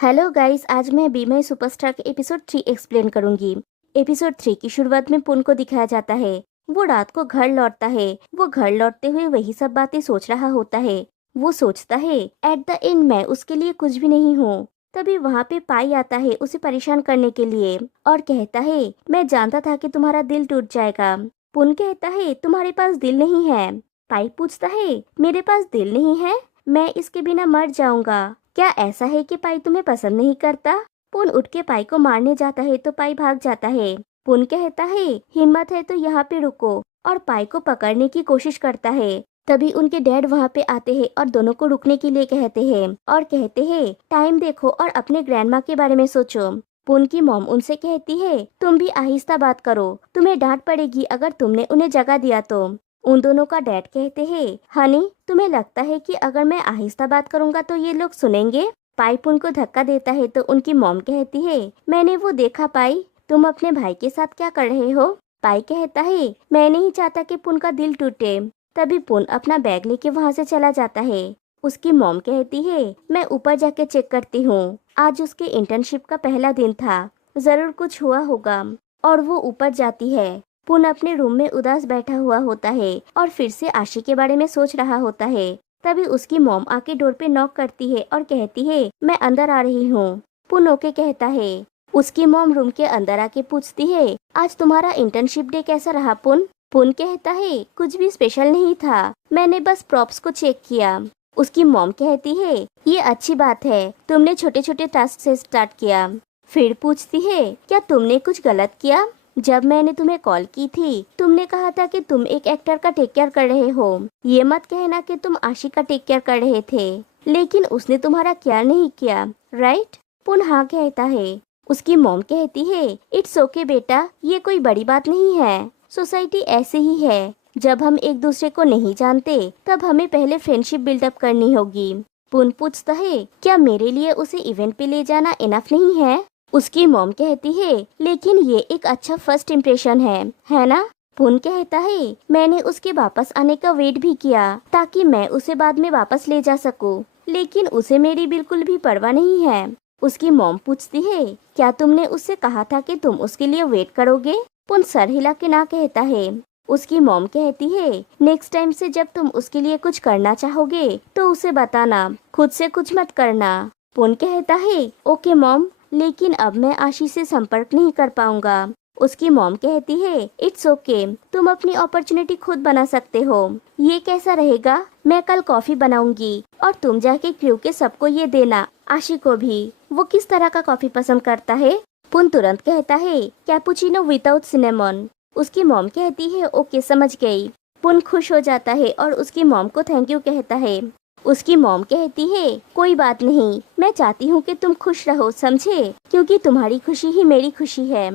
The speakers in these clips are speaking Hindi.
हेलो गाइस, आज मैं बी माई सुपरस्टार के एपिसोड 3 एक्सप्लेन करूंगी। एपिसोड 3 की शुरुआत में पुन को दिखाया जाता है। वो रात को घर लौटता है। वो घर लौटते हुए वही सब बातें सोच रहा होता है। वो सोचता है एट द एंड मैं उसके लिए कुछ भी नहीं हूँ। तभी वहाँ पे पाई आता है उसे परेशान करने के लिए और कहता है मैं जानता था कि तुम्हारा दिल टूट जाएगा। पुन कहता है तुम्हारे पास दिल नहीं है। पाई पूछता है मेरे पास दिल नहीं है, मैं इसके बिना मर जाऊंगा। क्या ऐसा है कि पाई तुम्हें पसंद नहीं करता? पुन उठ के पाई को मारने जाता है तो पाई भाग जाता है। पुन कहता है हिम्मत है तो यहाँ पे रुको और पाई को पकड़ने की कोशिश करता है। तभी उनके डैड वहाँ पे आते हैं और दोनों को रुकने के लिए कहते हैं और कहते हैं टाइम देखो और अपने ग्रैंडमा के बारे में सोचो। पुन की मॉम उनसे कहती है तुम भी आहिस्ता बात करो, तुम्हें डांट पड़ेगी अगर तुमने उन्हें जगह दिया तो। उन दोनों का डैड कहते हैं हनी तुम्हें लगता है कि अगर मैं आहिस्ता बात करूंगा तो ये लोग सुनेंगे? पाइप उनको धक्का देता है तो उनकी मॉम कहती है मैंने वो देखा पाई, तुम अपने भाई के साथ क्या कर रहे हो? पाई कहता है मैं नहीं चाहता कि पुन का दिल टूटे। तभी पुन अपना बैग लेके वहाँ से चला जाता है। उसकी मॉम कहती है मैं ऊपर जाके चेक करती हूँ, आज उसके इंटर्नशिप का पहला दिन था, जरूर कुछ हुआ होगा। और वो ऊपर जाती है। पुन अपने रूम में उदास बैठा हुआ होता है और फिर से आशी के बारे में सोच रहा होता है। तभी उसकी मॉम आके डोर पे नॉक करती है और कहती है मैं अंदर आ रही हूँ। पुन ओके कहता है। उसकी मॉम रूम के अंदर आके पूछती है आज तुम्हारा इंटर्नशिप डे कैसा रहा पुन? पुन कहता है कुछ भी स्पेशल नहीं था, मैंने बस प्रॉप्स को चेक किया। उसकी मॉम कहती है ये अच्छी बात है, तुमने छोटे छोटे टास्क से स्टार्ट किया। फिर पूछती है क्या तुमने कुछ गलत किया? जब मैंने तुम्हें कॉल की थी तुमने कहा था कि तुम एक एक्टर का टेक केयर कर रहे हो, ये मत कहना कि तुम आशी का टेक केयर कर रहे थे, लेकिन उसने तुम्हारा केयर नहीं किया, राइट? पुन हाँ कहता है। उसकी मॉम कहती है इट्स ओके बेटा, ये कोई बड़ी बात नहीं है, सोसाइटी ऐसे ही है, जब हम एक दूसरे को नहीं जानते तब हमें पहले फ्रेंडशिप बिल्डअप करनी होगी। पुन पूछता है क्या मेरे लिए उसे इवेंट पे ले जाना इनफ नहीं है? उसकी मॉम कहती है लेकिन ये एक अच्छा फर्स्ट इम्प्रेशन है ना? पुन कहता है मैंने उसके वापस आने का वेट भी किया ताकि मैं उसे बाद में वापस ले जा सकूं, लेकिन उसे मेरी बिल्कुल भी परवाह नहीं है। उसकी मॉम पूछती है क्या तुमने उससे कहा था कि तुम उसके लिए वेट करोगे? पुन सर हिला के ना कहता है। उसकी मॉम कहती है नेक्स्ट टाइम से जब तुम उसके लिए कुछ करना चाहोगे तो उसे बताना, खुद से कुछ मत करना। पुन कहता है ओके मॉम, लेकिन अब मैं आशी से संपर्क नहीं कर पाऊंगा। उसकी मॉम कहती है इट्स ओके, तुम अपनी अपॉर्चुनिटी खुद बना सकते हो। ये कैसा रहेगा, मैं कल कॉफी बनाऊंगी और तुम जाके क्रू के सबको ये देना, आशी को भी। वो किस तरह का कॉफी पसंद करता है? पुन तुरंत कहता है कैपुचिनो विदाउट सिनेमन। उसकी मॉम कहती है ओके समझ गई। पुन खुश हो जाता है और उसकी मॉम को थैंक यू कहता है। उसकी मॉम कहती है कोई बात नहीं, मैं चाहती हूँ कि तुम खुश रहो समझे, क्योंकि तुम्हारी खुशी ही मेरी खुशी है।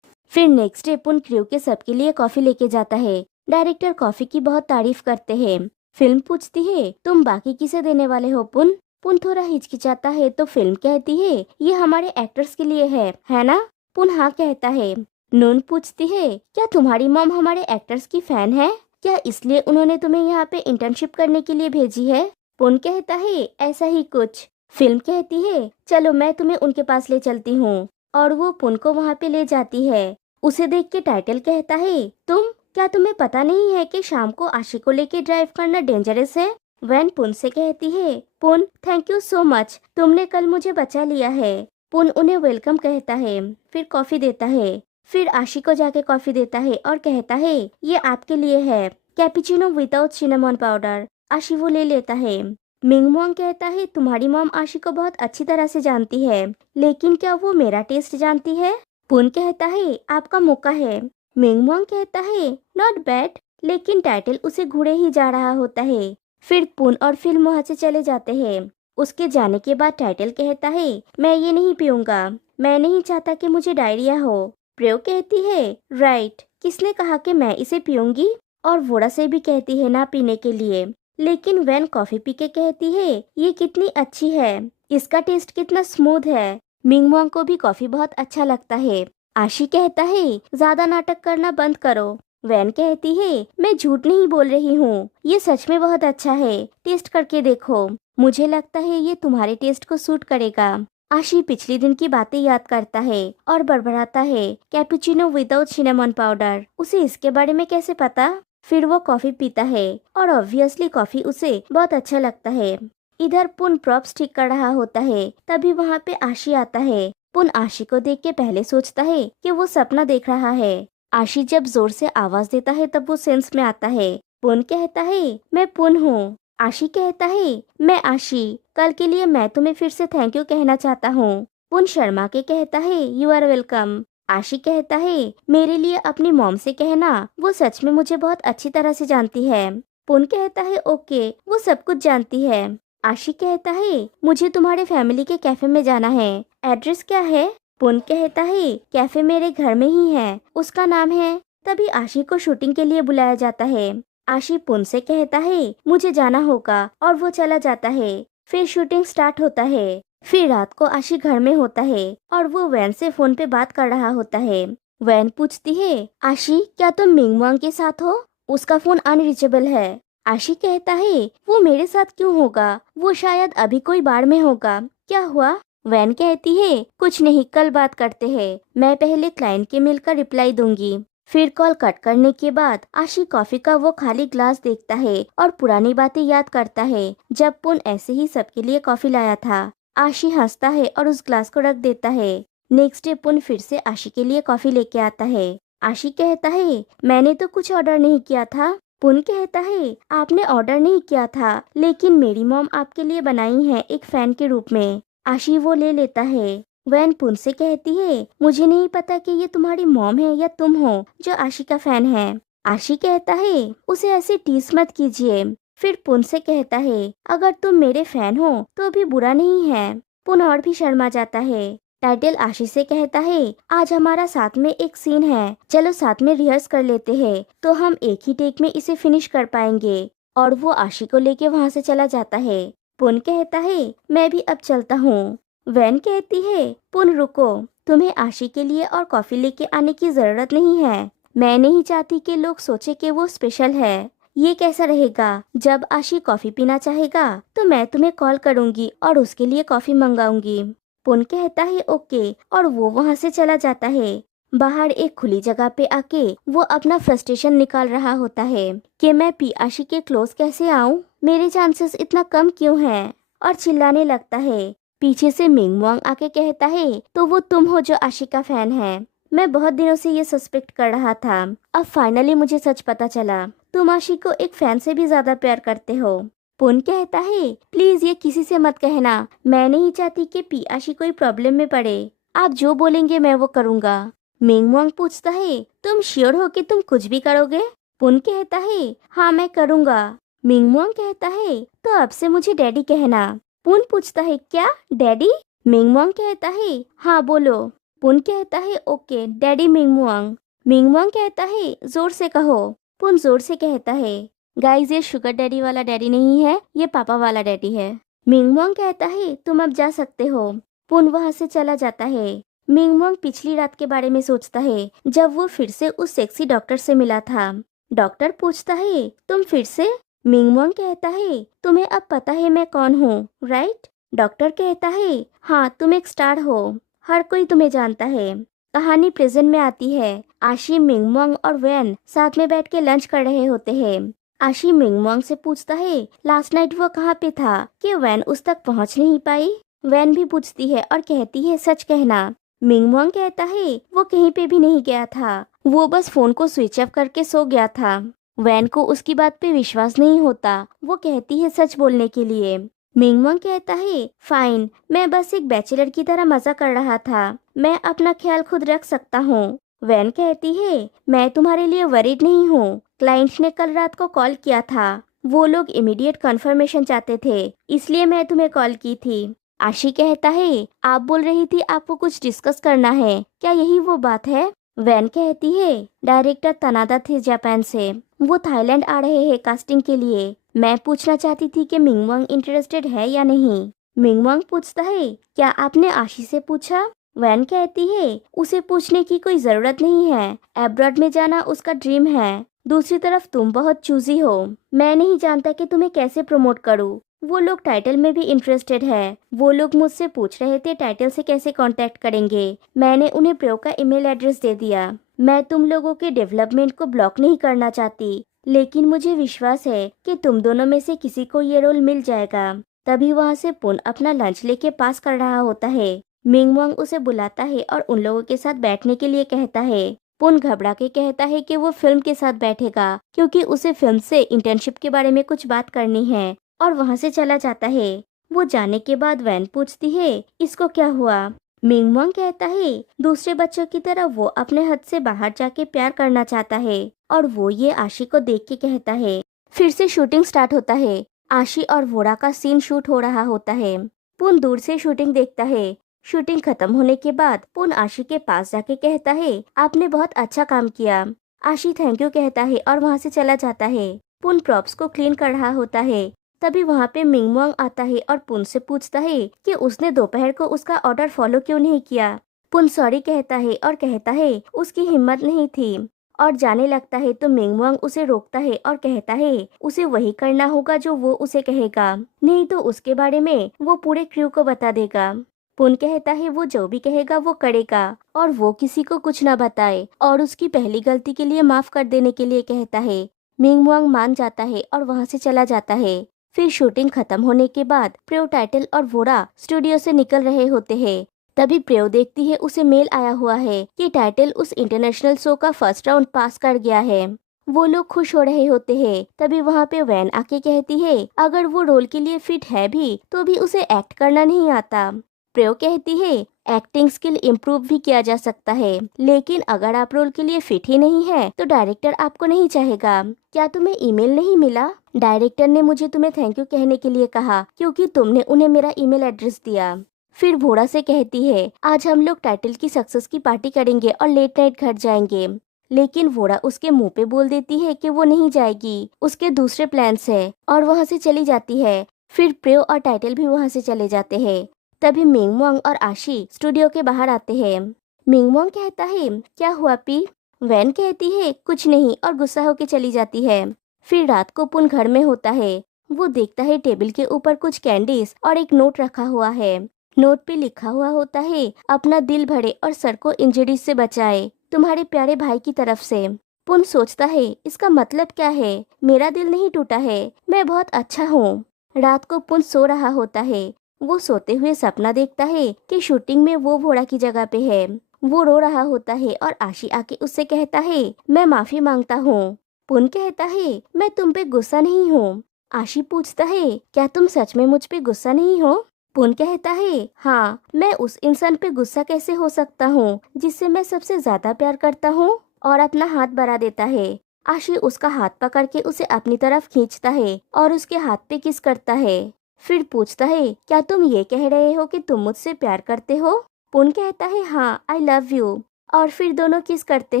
फिर नेक्स्ट डे पुन क्रू के सबके लिए कॉफी लेके जाता है। डायरेक्टर कॉफी की बहुत तारीफ करते हैं। फिल्म पूछती है तुम बाकी किसे देने वाले हो पुन? पुन थोड़ा हिचकिचाता है तो फिल्म कहती है ये हमारे एक्टर्स के लिए है ना? पुन हाँ कहता है। नून पूछती है क्या तुम्हारी मॉम हमारे एक्टर्स की फैन है? क्या इसलिए उन्होंने तुम्हें यहाँ पे इंटर्नशिप करने के लिए भेजी है? पुन कहता है ऐसा ही कुछ। फिल्म कहती है चलो मैं तुम्हें उनके पास ले चलती हूँ, और वो पुन को वहाँ पे ले जाती है। उसे देख के टाइटल कहता है क्या तुम्हें पता नहीं है कि शाम को आशी को लेके ड्राइव करना डेंजरस है? वैन पुन से कहती है पुन थैंक यू सो मच, तुमने कल मुझे बचा लिया है। पुन उन्हें वेलकम कहता है, फिर कॉफी देता है। फिर आशी को जाके कॉफी देता है और कहता है ये आपके लिए है, कैपुचिनो विदाउट सिनेमन पाउडर। आशी वो ले लेता है। मिंगमोंग कहता है तुम्हारी मॉम आशी को बहुत अच्छी तरह से जानती है, लेकिन क्या वो मेरा टेस्ट जानती है? पुन कहता है आपका मौका है। मिंगमोंग कहता है नॉट बैड, लेकिन टाइटल उसे घूरे ही जा रहा होता है। फिर पुन और फिल्म वहाँ से चले जाते हैं। उसके जाने के बाद टाइटल कहता है मैं ये नहीं पीऊंगा, मैं नहीं चाहता कि मुझे डायरिया हो। प्रियो कहती है राइट, किसने कहा कि मैं इसे पीऊंगी? और वोड़ा से भी कहती है ना पीने के लिए, लेकिन वैन कॉफी पी के कहती है ये कितनी अच्छी है, इसका टेस्ट कितना स्मूथ है। मिंगमोंग को भी कॉफी बहुत अच्छा लगता है। आशी कहता है ज्यादा नाटक करना बंद करो। वैन कहती है मैं झूठ नहीं बोल रही हूँ, ये सच में बहुत अच्छा है, टेस्ट करके देखो, मुझे लगता है ये तुम्हारे टेस्ट को सूट करेगा। आशी पिछले दिन की बातें याद करता है और बड़बड़ाता है, कैपुचिनो विदाउट सिनेमन पाउडर, उसे इसके बारे में कैसे पता। फिर वो कॉफी पीता है और ऑब्वियसली कॉफी उसे बहुत अच्छा लगता है। इधर पुन प्रॉप्स ठीक कर रहा होता है, तभी वहाँ पे आशी आता है। पुन आशी को देख के पहले सोचता है कि वो सपना देख रहा है। आशी जब जोर से आवाज देता है तब वो सेंस में आता है। पुन कहता है मैं पुन हूँ। आशी कहता है मैं आशी, कल के लिए मैं तुम्हें फिर से थैंक यू कहना चाहता हूँ। पुन शर्मा के कहता है यू आर वेलकम। आशी कहता है मेरे लिए अपनी मॉम से कहना, वो सच में मुझे बहुत अच्छी तरह से जानती है। पुन कहता है ओके, वो सब कुछ जानती है। आशी कहता है मुझे तुम्हारे फैमिली के कैफे में जाना है, एड्रेस क्या है। पुन कहता है कैफे मेरे घर में ही है, उसका नाम है। तभी आशी को शूटिंग के लिए बुलाया जाता है। आशी पुन से कहता है मुझे जाना होगा और वो चला जाता है। फिर शूटिंग स्टार्ट होता है। फिर रात को आशी घर में होता है और वो वैन से फोन पे बात कर रहा होता है। वैन पूछती है आशी क्या तुम मिंगवांग के साथ हो, उसका फोन अनरीचेबल है। आशी कहता है वो मेरे साथ क्यों होगा, वो शायद अभी कोई बार में होगा, क्या हुआ। वैन कहती है कुछ नहीं, कल बात करते हैं, मैं पहले क्लाइंट के मेल का रिप्लाई दूंगी। फिर कॉल कट करने के बाद आशी कॉफी का वो खाली ग्लास देखता है और पुरानी बातें याद करता है, जब पुन ऐसे ही सबके लिए कॉफी लाया था। आशी हंसता है और उस ग्लास को रख देता है। नेक्स्ट डे पुन फिर से आशी के लिए कॉफी लेके आता है। आशी कहता है मैंने तो कुछ ऑर्डर नहीं किया था। पुन कहता है आपने ऑर्डर नहीं किया था, लेकिन मेरी मॉम आपके लिए बनाई है एक फैन के रूप में। आशी वो ले लेता है। वैन पुन से कहती है मुझे नहीं पता कि ये तुम्हारी मॉम है या तुम हो जो आशी का फैन है। आशी कहता है उसे ऐसे टीस मत कीजिए। फिर पुन से कहता है अगर तुम मेरे फैन हो तो भी बुरा नहीं है। पुन और भी शर्मा जाता है। टाइटल आशी से कहता है आज हमारा साथ में एक सीन है, चलो साथ में रिहर्स कर लेते हैं, तो हम एक ही टेक में इसे फिनिश कर पाएंगे। और वो आशी को लेके वहाँ से चला जाता है। पुन कहता है मैं भी अब चलता हूँ। वैन कहती है पुन रुको, तुम्हें आशी के लिए और कॉफी लेके आने की जरूरत नहीं है। मैं नहीं चाहती कि लोग सोचे कि वो स्पेशल है। ये कैसा रहेगा, जब आशी कॉफी पीना चाहेगा तो मैं तुम्हें कॉल करूंगी और उसके लिए कॉफी मंगाऊंगी। पुन कहता है ओके और वो वहाँ से चला जाता है। बाहर एक खुली जगह पे आके वो अपना फ्रस्ट्रेशन निकाल रहा होता है कि मैं पी आशी के क्लोज कैसे आऊं, मेरे चांसेस इतना कम क्यों हैं, और चिल्लाने लगता है। पीछे से मिंगवांग आके कहता है तो वो तुम हो जो आशी का फैन है, मैं बहुत दिनों से ये सस्पेक्ट कर रहा था, अब फाइनली मुझे सच पता चला, तुम आशी को एक फैन से भी ज्यादा प्यार करते हो। पुन कहता है प्लीज ये किसी से मत कहना, मैं नहीं चाहती कि पी आशी कोई प्रॉब्लम में पड़े, आप जो बोलेंगे मैं वो करूँगा। मिंगवांग पूछता है तुम श्योर हो कि तुम कुछ भी करोगे। पुन कहता है हाँ मैं करूँगा। मिंगवांग कहता है तो अब से मुझे डैडी कहना। पुन पूछता है क्या डैडी। मिंगवांग कहता है हाँ बोलो। पुन कहता है ओके डैडी मिंगवांग। मिंगवांग कहता है जोर से कहो। पुन जोर से कहता है गाइस ये शुगर डैडी वाला डैडी नहीं है, ये पापा वाला डैडी है। मिंगवांग कहता है तुम अब जा सकते हो। पुन वहाँ से चला जाता है। मिंगवांग पिछली रात के बारे में सोचता है जब वो फिर से उस सेक्सी डॉक्टर से मिला था। डॉक्टर पूछता है तुम फिर से। मिंगवांग कहता है तुम्हें अब पता है मैं कौन हूँ राइट। डॉक्टर कहता है हाँ तुम एक स्टार हो, हर कोई तुम्हें जानता है। कहानी प्रेजेंट में आती है। आशी मिंगवांग और वैन साथ में बैठ के लंच कर रहे होते हैं। आशी मिंगवांग से पूछता है लास्ट नाइट वो कहाँ पे था कि वैन उस तक पहुँच नहीं पाई। वैन भी पूछती है और कहती है सच कहना। मिंगवांग कहता है वो कहीं पे भी नहीं गया था, वो बस फोन को स्विच ऑफ करके सो गया था। वैन को उसकी बात पे विश्वास नहीं होता, वो कहती है सच बोलने के लिए। मिंगवांग कहता है फाइन, मैं बस एक बैचलर की तरह मजा कर रहा था, मैं अपना ख्याल खुद रख सकता हूँ। वैन कहती है मैं तुम्हारे लिए वरीड नहीं हूँ, क्लाइंट ने कल रात को कॉल किया था, वो लोग इमीडिएट कंफर्मेशन चाहते थे, इसलिए मैं तुम्हें कॉल की थी। आशी कहता है आप बोल रही थी आपको कुछ डिस्कस करना है, क्या यही वो बात है। वैन कहती है डायरेक्टर तनादा थे जापान से, वो थाईलैंड आ रहे हैं कास्टिंग के लिए, मैं पूछना चाहती थी कि मिंगवांग इंटरेस्टेड है या नहीं। मिंगवांग पूछता है क्या आपने आशी से पूछा। वैन कहती है उसे पूछने की कोई जरूरत नहीं है, एब्रॉड में जाना उसका ड्रीम है, दूसरी तरफ तुम बहुत चूजी हो, मैं नहीं जानता कि तुम्हें कैसे प्रमोट करूँ, वो लोग टाइटल में भी इंटरेस्टेड है। वो लोग मुझसे पूछ रहे थे टाइटल से कैसे कांटेक्ट करेंगे। मैंने उन्हें प्रियो का ईमेल एड्रेस दे दिया। मैं तुम लोगों के डेवलपमेंट को ब्लॉक नहीं करना चाहती, लेकिन मुझे विश्वास है कि तुम दोनों में से किसी को ये रोल मिल जाएगा। तभी वहाँ से पुन अपना लंच लेके पास कर रहा होता है। मिंग वांग उसे बुलाता है और उन लोगों के साथ बैठने के लिए कहता है। पुन घबरा के कहता है कि वो फिल्म के साथ बैठेगा, क्योंकि उसे फिल्म से इंटर्नशिप के बारे में कुछ बात करनी है, और वहाँ से चला जाता है। वो जाने के बाद वैन पूछती है, इसको क्या हुआ? मिंग वांग कहता है, दूसरे बच्चों की तरह वो अपने हद से बाहर जाके प्यार करना चाहता है, और वो ये आशी को देख के कहता है। फिर से शूटिंग स्टार्ट होता है। आशी और वोरा का सीन शूट हो रहा होता है। पुन दूर से शूटिंग देखता है। शूटिंग खत्म होने के बाद पुन आशी के पास जाके कहता है, आपने बहुत अच्छा काम किया। आशी थैंक यू कहता है और वहाँ से चला जाता है। पुन प्रॉप्स को क्लीन कर रहा होता है। तभी वहाँ पे मिंग वांग आता है और पुन से पूछता है कि उसने दोपहर को उसका ऑर्डर फॉलो क्यों नहीं किया। पुन सॉरी कहता है और कहता है उसकी हिम्मत नहीं थी, और जाने लगता है तो मिंग वांग उसे रोकता है और कहता है उसे वही करना होगा जो वो उसे कहेगा, नहीं तो उसके बारे में वो पूरे क्रू को बता देगा। पुन कहता है वो जो भी कहेगा वो करेगा, और वो किसी को कुछ ना बताए, और उसकी पहली गलती के लिए माफ कर देने के लिए कहता है। मिंग वांग मान जाता है और वहाँ से चला जाता है। फिर शूटिंग खत्म होने के बाद प्रियो, टाइटल और वोरा स्टूडियो से निकल रहे होते हैं। तभी प्रियो देखती है उसे मेल आया हुआ है कि टाइटल उस इंटरनेशनल शो का फर्स्ट राउंड पास कर गया है। वो लोग खुश हो रहे होते हैं। तभी वहाँ पे वैन आके कहती है अगर वो रोल के लिए फिट है भी तो भी उसे एक्ट करना नहीं आता। प्रियो कहती है एक्टिंग स्किल इम्प्रूव भी किया जा सकता है, लेकिन अगर आप रोल के लिए फिट ही नहीं है तो डायरेक्टर आपको नहीं चाहेगा। क्या तुम्हें ईमेल नहीं मिला? डायरेक्टर ने मुझे तुम्हें थैंक यू कहने के लिए कहा, क्योंकि तुमने उन्हें मेरा ईमेल एड्रेस दिया। फिर भोरा से कहती है आज हम लोग टाइटल की सक्सेस की पार्टी करेंगे और लेट नाइट घर जाएंगे। लेकिन वोरा उसके मुंह पे बोल देती है कि वो नहीं जाएगी, उसके दूसरे प्लान्स है, और वहाँ से चली जाती है। फिर प्रियो और टाइटल भी वहाँ से चले जाते हैं। तभी मिंग वांग और आशी स्टूडियो के बाहर आते हैं। मिंग वांग कहता है क्या हुआ पी? वैन कहती है कुछ नहीं, और गुस्सा होके चली जाती है। फिर रात को पुन घर में होता है। वो देखता है टेबल के ऊपर कुछ कैंडीज और एक नोट रखा हुआ है। नोट पे लिखा हुआ होता है अपना दिल भरे और सर को इंजरी से बचाए, तुम्हारे प्यारे भाई की तरफ से। पुन सोचता है इसका मतलब क्या है? मेरा दिल नहीं टूटा है, मैं बहुत अच्छा हूँ। रात को पुन सो रहा होता है। वो सोते हुए सपना देखता है कि शूटिंग में वो घोड़ा की जगह पे है। वो रो रहा होता है और आशी आके उससे कहता है मैं माफी मांगता हूँ। पुन कहता है मैं तुम पे गुस्सा नहीं हूँ। आशी पूछता है क्या तुम सच में मुझ पे गुस्सा नहीं हो? पुन कहता है हाँ, मैं उस इंसान पे गुस्सा कैसे हो सकता हूँ जिससे मैं सबसे ज्यादा प्यार करता हूँ, और अपना हाथ बढ़ा देता है। आशी उसका हाथ पकड़ के उसे अपनी तरफ खींचता है और उसके हाथ पे किस करता है। फिर पूछता है क्या तुम ये कह रहे हो कि तुम मुझसे प्यार करते हो? पुन कहता है हाँ, आई लव यू, और फिर दोनों किस करते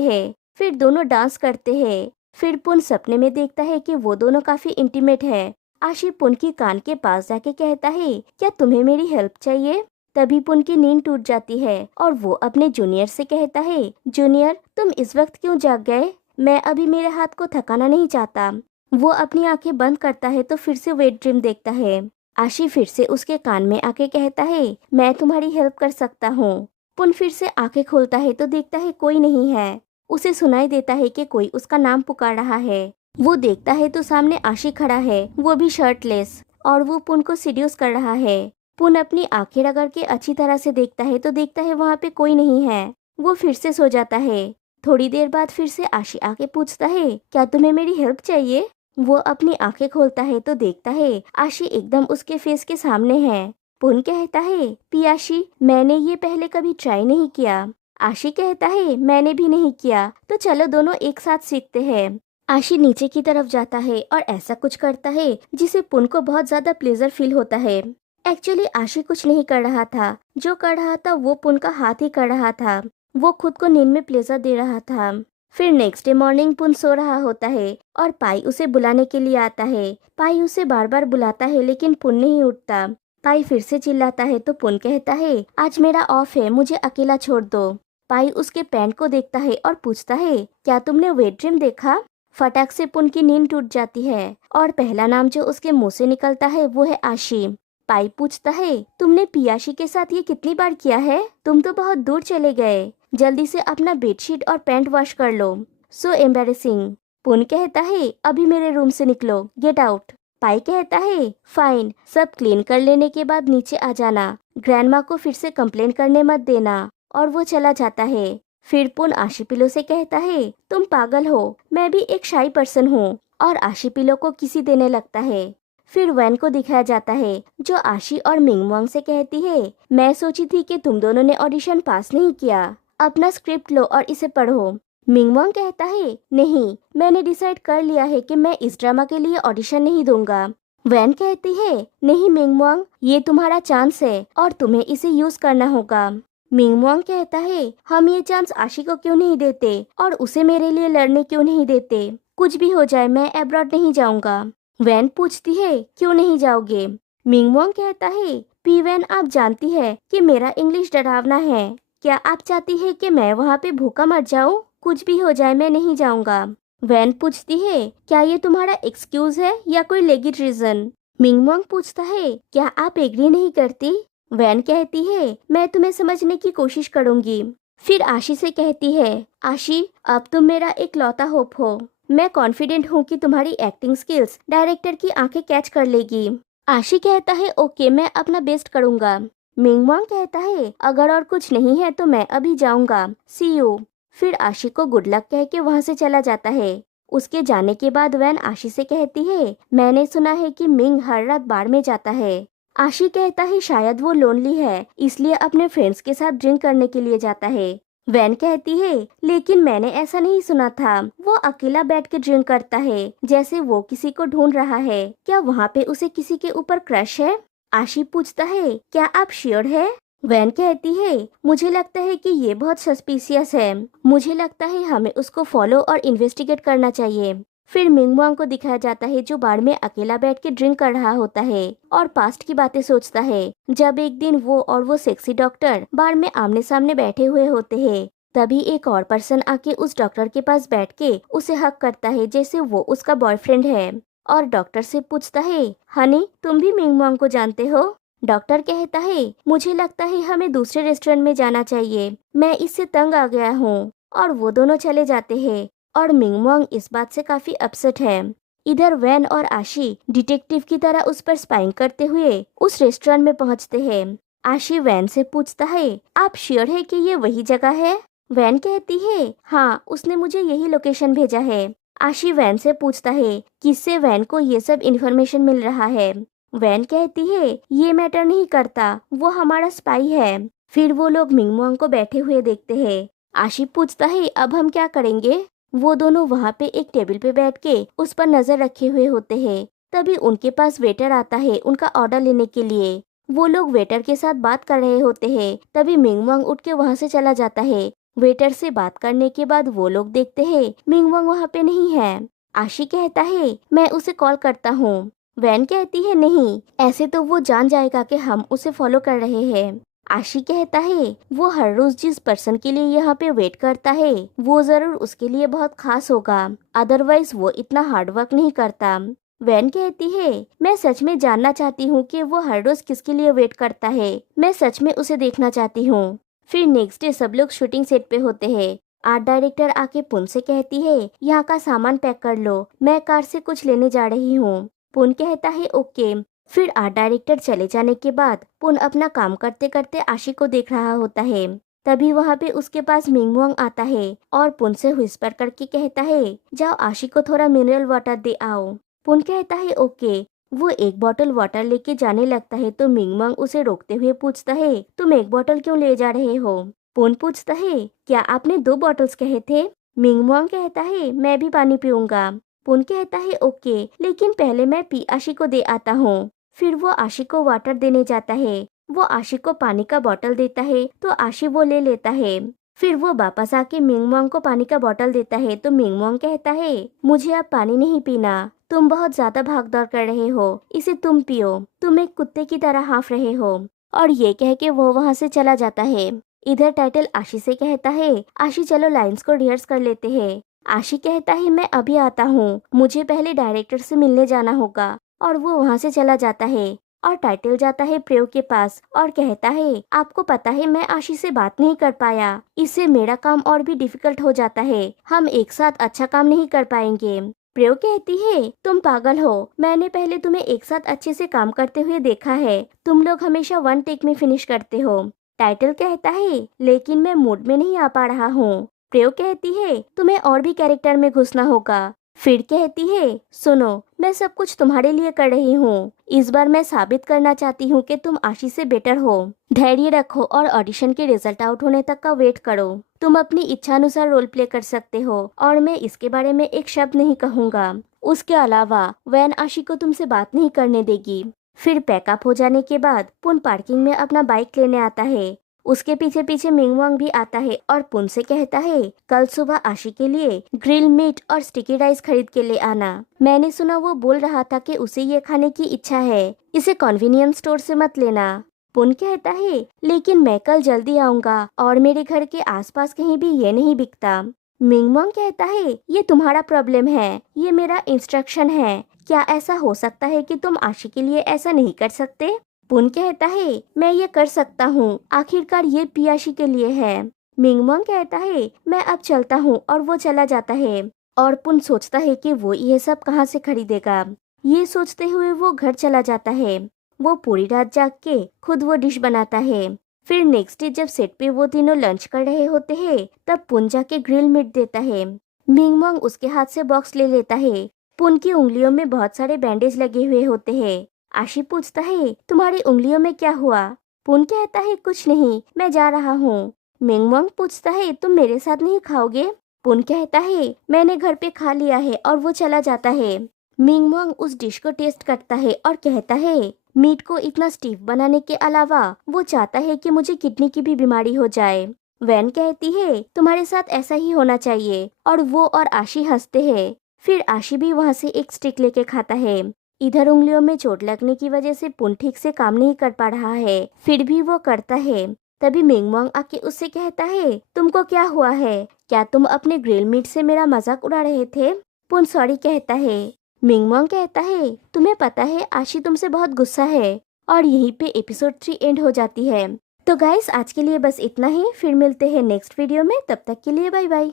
हैं। फिर दोनों डांस करते हैं। फिर पुन सपने में देखता है कि वो दोनों काफी इंटीमेट है। आशी पुन की कान के पास जाके कहता है क्या तुम्हें मेरी हेल्प चाहिए? तभी पुन की नींद टूट जाती है और वो अपने जूनियर से कहता है जूनियर तुम इस वक्त क्यों जाग गए? मैं अभी मेरे हाथ को थकाना नहीं चाहता। वो अपनी आंखें बंद करता है तो फिर से वेट ड्रीम देखता है। आशी फिर से उसके कान में आके कहता है मैं तुम्हारी हेल्प कर सकता हूँ। पुन फिर से आंखें खोलता है तो देखता है कोई नहीं है। उसे सुनाई देता है कि कोई उसका नाम पुकार रहा है। वो देखता है तो सामने आशी खड़ा है, वो भी शर्टलेस, और वो पुन को सीड्यूस कर रहा है। पुन अपनी आंखें रगड़ के अच्छी तरह से देखता है तो देखता है वहाँ पे कोई नहीं है। वो फिर से सो जाता है। थोड़ी देर बाद फिर से आशी आके पूछता है क्या तुम्हें मेरी हेल्प चाहिए? वो अपनी आंखें खोलता है तो देखता है आशी एकदम उसके फेस के सामने है। पुन कहता है पियाशी, मैंने ये पहले कभी ट्राई नहीं किया। आशी कहता है मैंने भी नहीं किया, तो चलो दोनों एक साथ सीखते हैं। आशी नीचे की तरफ जाता है और ऐसा कुछ करता है जिसे पुन को बहुत ज्यादा प्लेजर फील होता है। एक्चुअली आशी कुछ नहीं कर रहा था, जो कर रहा था वो पुन का हाथ ही कर रहा था। वो खुद को नींद में प्लेजर दे रहा था। फिर नेक्स्ट डे मॉर्निंग पुन सो रहा होता है और पाई उसे बुलाने के लिए आता है। पाई उसे बार बार बुलाता है लेकिन पुन नहीं उठता। पाई फिर से चिल्लाता है तो पुन कहता है आज मेरा ऑफ है, मुझे अकेला छोड़ दो। पाई उसके पैंट को देखता है और पूछता है क्या तुमने वेट ड्रीम देखा? फटाक से पुन की नींद टूट जाती है और पहला नाम जो उसके मुंह से निकलता है वो है आशी। पाई पूछता है, तुमने पियाशी के साथ ये कितनी बार किया है? तुम तो बहुत दूर चले गए। जल्दी से अपना बेडशीट और पैंट वॉश कर लो। सो एम्बेरेसिंग। पुन कहता है, अभी मेरे रूम से निकलो, गेट आउट। पाई कहता है, फाइन, सब क्लीन कर लेने के बाद नीचे आ जाना। ग्रैंडमा को फिर से कंप्लेन करने मत देना। और वो चला जाता है। फिर पुन आशीपिलो से कहता है, तुम पागल हो, मैं भी एक शाई पर्सन हूँ। और आशीपिलो को किसी देने लगता है। फिर वैन को दिखाया जाता है जो आशी और मिंगवांग से कहती है, मैं सोची थी कि तुम दोनों ने ऑडिशन पास नहीं किया, अपना स्क्रिप्ट लो और इसे पढ़ो। मिंगवांग कहता है, नहीं, मैंने डिसाइड कर लिया है कि मैं इस ड्रामा के लिए ऑडिशन नहीं दूंगा। वैन कहती है, नहीं मिंगवांग, ये तुम्हारा चांस है और तुम्हें इसे यूज करना होगा। मिंगवांग कहता है, हम ये चांस आशी को क्यों नहीं देते और उसे मेरे लिए लड़ने क्यों नहीं देते? कुछ भी हो जाए मैं अब्रॉड नहीं जाऊंगा। वैन पूछती है, क्यों नहीं जाओगे? मिंगवांग कहता है, पी वैन, आप जानती है कि मेरा इंग्लिश डरावना है। क्या आप चाहती है कि मैं वहाँ पे भूखा मर जाऊँ? कुछ भी हो जाए मैं नहीं जाऊंगा। वैन पूछती है, क्या ये तुम्हारा एक्सक्यूज है या कोई लेगिट रीजन? मिंगवांग पूछता है, क्या आप एग्री नहीं करती? वैन कहती है, मैं तुम्हें समझने की कोशिश करूंगी। फिर आशी से कहती है, आशी, अब तुम मेरा एक लौता होप हो। मैं कॉन्फिडेंट हूँ कि तुम्हारी एक्टिंग स्किल्स डायरेक्टर की आंखें कैच कर लेगी। आशी कहता है, ओके, मैं अपना बेस्ट करूंगा। मिंगवांग कहता है, अगर और कुछ नहीं है तो मैं अभी जाऊंगा, सी यू। फिर आशी को गुड लक कह के वहाँ से चला जाता है। उसके जाने के बाद वैन आशी से कहती है, मैंने सुना है कि मिंग हर रात बार में जाता है। आशी कहता है, शायद वो लोनली है, इसलिए अपने फ्रेंड्स के साथ ड्रिंक करने के लिए जाता है। वैन कहती है, लेकिन मैंने ऐसा नहीं सुना था, वो अकेला बैठ के ड्रिंक करता है, जैसे वो किसी को ढूंढ रहा है। क्या वहाँ पे उसे किसी के ऊपर क्रश है? आशी पूछता है, क्या आप श्योर है? वैन कहती है, मुझे लगता है कि ये बहुत सस्पिशियस है। मुझे लगता है हमें उसको फॉलो और इन्वेस्टिगेट करना चाहिए। फिर मिंगवांग को दिखाया जाता है जो बार में अकेला बैठ के ड्रिंक कर रहा होता है और पास्ट की बातें सोचता है, जब एक दिन वो और वो सेक्सी डॉक्टर बार में आमने सामने बैठे हुए होते हैं। तभी एक और पर्सन आके उस डॉक्टर के पास बैठ के उसे हक करता है जैसे वो उसका बॉयफ्रेंड है और डॉक्टर से पूछता है, हनी, तुम भी मिंगवांग को जानते हो? डॉक्टर कहता है, मुझे लगता है हमें दूसरे रेस्टोरेंट में जाना चाहिए, मैं इससे तंग आ गया हूँ। और वो दोनों चले जाते हैं और मिंगवांग इस बात से काफी अपसेट है। इधर वैन और आशी डिटेक्टिव की तरह उस पर स्पाइंग करते हुए उस रेस्टोरेंट में पहुंचते हैं। आशी वैन से पूछता है, आप श्योर है कि ये वही जगह है? वैन कहती है, हाँ, उसने मुझे यही लोकेशन भेजा है। आशी वैन से पूछता है, किससे वैन को ये सब इन्फॉर्मेशन मिल रहा है? वैन कहती है, ये मैटर नहीं करता, वो हमारा स्पाई है। फिर वो लोग मिंगवांग को बैठे हुए देखते हैं। आशी पूछता है, अब हम क्या करेंगे? वो दोनों वहाँ पे एक टेबल पे बैठ के उस पर नजर रखे हुए होते हैं। तभी उनके पास वेटर आता है उनका ऑर्डर लेने के लिए। वो लोग वेटर के साथ बात कर रहे होते हैं। तभी मिंगवांग उठ के वहाँ से चला जाता है। वेटर से बात करने के बाद वो लोग देखते हैं मिंगवांग वहाँ पे नहीं है। आशी कहता है, मैं उसे कॉल करता हूँ। वैन कहती है, नहीं, ऐसे तो वो जान जाएगा कि हम उसे फॉलो कर रहे हैं। आशी कहता है, वो हर रोज जिस पर्सन के लिए यहाँ पे वेट करता है वो जरूर उसके लिए बहुत खास होगा, अदरवाइज वो इतना हार्ड वर्क नहीं करता। वैन कहती है, मैं सच में जानना चाहती हूँ कि वो हर रोज किसके लिए वेट करता है, मैं सच में उसे देखना चाहती हूँ। फिर नेक्स्ट डे सब लोग शूटिंग सेट पे होते हैं। आर्ट डायरेक्टर आके पुन से कहती है, यहाँ का सामान पैक कर लो, मैं कार से कुछ लेने जा रही हूँ। पुन कहता है, ओके। फिर आर्ट डायरेक्टर चले जाने के बाद पुन अपना काम करते करते आशी को देख रहा होता है। तभी वहाँ पे उसके पास मिंगवांग आता है और पुन से व्हिस्पर करके कहता है, जाओ आशी को थोड़ा मिनरल वाटर दे आओ। पुन कहता है, ओके। वो एक बोतल वाटर लेके जाने लगता है तो मिंगवांग उसे रोकते हुए पूछता है, तुम एक बोतल क्यों ले जा रहे हो? पुन पूछता है, क्या आपने 2 बॉटल्स कहे थे? मिंगवांग कहता है, मैं भी पानी पीऊंगा। पुन कहता है, ओके, लेकिन पहले मैं पी आशी को दे आता हूँ। फिर वो आशी को वाटर देने जाता है। वो आशी को पानी का बोतल देता है तो आशी वो ले लेता है। फिर वो वापस आके मिंगवांग को पानी का बोतल देता है तो मिंगवांग कहता है, मुझे अब पानी नहीं पीना, तुम बहुत ज्यादा भाग दौड़ कर रहे हो, इसे तुम पियो, तुम एक कुत्ते की तरह हाँफ रहे हो। और ये कह के वो वहाँ से चला जाता है। इधर टाइटल आशी से कहता है, आशी चलो लाइंस को रिहर्स कर लेते हैं। आशी कहता है मैं अभी आता हूँ, मुझे पहले डायरेक्टर से मिलने जाना होगा, और वो वहाँ से चला जाता है। और टाइटल जाता है प्रियो के पास और कहता है आपको पता है मैं आशी से बात नहीं कर पाया, इससे मेरा काम और भी डिफिकल्ट हो जाता है, हम एक साथ अच्छा काम नहीं कर पाएंगे। प्रियो कहती है तुम पागल हो, मैंने पहले तुम्हें एक साथ अच्छे से काम करते हुए देखा है, तुम लोग हमेशा वन टेक में फिनिश करते हो। टाइटल कहता है लेकिन मैं मूड में नहीं आ पा रहा हूँ। प्रियो कहती है तुम्हें और भी कैरेक्टर में घुसना होगा। फिर कहती है सुनो, मैं सब कुछ तुम्हारे लिए कर रही हूँ, इस बार मैं साबित करना चाहती हूँ कि तुम आशी से बेटर हो। धैर्य रखो और ऑडिशन के रिजल्ट आउट होने तक का वेट करो, तुम अपनी इच्छा अनुसार रोल प्ले कर सकते हो और मैं इसके बारे में एक शब्द नहीं कहूँगा। उसके अलावा वैन आशी को तुमसे बात नहीं करने देगी। फिर पैकअप हो जाने के बाद पुन पार्किंग में अपना बाइक लेने आता है। उसके पीछे पीछे मिंगवांग भी आता है और पुन से कहता है कल सुबह आशी के लिए ग्रिल मीट और स्टिकी राइस खरीद के ले आना। मैंने सुना वो बोल रहा था कि उसे ये खाने की इच्छा है, इसे कन्वीनियंस स्टोर से मत लेना। पुन कहता है लेकिन मैं कल जल्दी आऊंगा और मेरे घर के आसपास कहीं भी ये नहीं बिकता। मिंगवांग कहता है ये तुम्हारा प्रॉब्लम है, ये मेरा इंस्ट्रक्शन है, क्या ऐसा हो सकता है कि तुम आशी के लिए ऐसा नहीं कर सकते? पुन कहता है मैं ये कर सकता हूँ, आखिरकार ये पियाशी के लिए है। मिंगमंग कहता है मैं अब चलता हूँ और वो चला जाता है। और पुन सोचता है कि वो ये सब कहाँ से खरीदेगा। ये सोचते हुए वो घर चला जाता है। वो पूरी रात जाग के खुद वो डिश बनाता है। फिर नेक्स्ट डे जब सेट पे वो तीनों लंच कर रहे होते हैं तब पुन जाके ग्रिल मीट देता है। मिंगमंग उसके हाथ से बॉक्स ले लेता है। पुन की उंगलियों में बहुत सारे बैंडेज लगे हुए होते हैं। आशी पूछता है तुम्हारी उंगलियों में क्या हुआ? पुन कहता है कुछ नहीं, मैं जा रहा हूँ। मिंगमोंग पूछता है तुम मेरे साथ नहीं खाओगे? पुन कहता है मैंने घर पे खा लिया है और वो चला जाता है। मिंगमोंग उस डिश को टेस्ट करता है और कहता है मीट को इतना स्टीफ बनाने के अलावा वो चाहता है कि मुझे किडनी की भी बीमारी हो जाए। वैन कहती है तुम्हारे साथ ऐसा ही होना चाहिए और वो और आशी हंसते हैं। फिर आशी भी वहाँ से एक स्टिक लेके खाता है। इधर उंगलियों में चोट लगने की वजह से पुन ठीक से काम नहीं कर पा रहा है, फिर भी वो करता है। तभी मिंगमोंग आके उससे कहता है तुमको क्या हुआ है, क्या तुम अपने ग्रिल मीट से मेरा मजाक उड़ा रहे थे? पुन सॉरी कहता है। मिंगमोंग कहता है तुम्हें पता है आशी तुमसे बहुत गुस्सा है। और यहीं पे एपिसोड 3 एंड हो जाती है। तो गाइस आज के लिए बस इतना ही, फिर मिलते हैं नेक्स्ट वीडियो में, तब तक के लिए बाय बाय।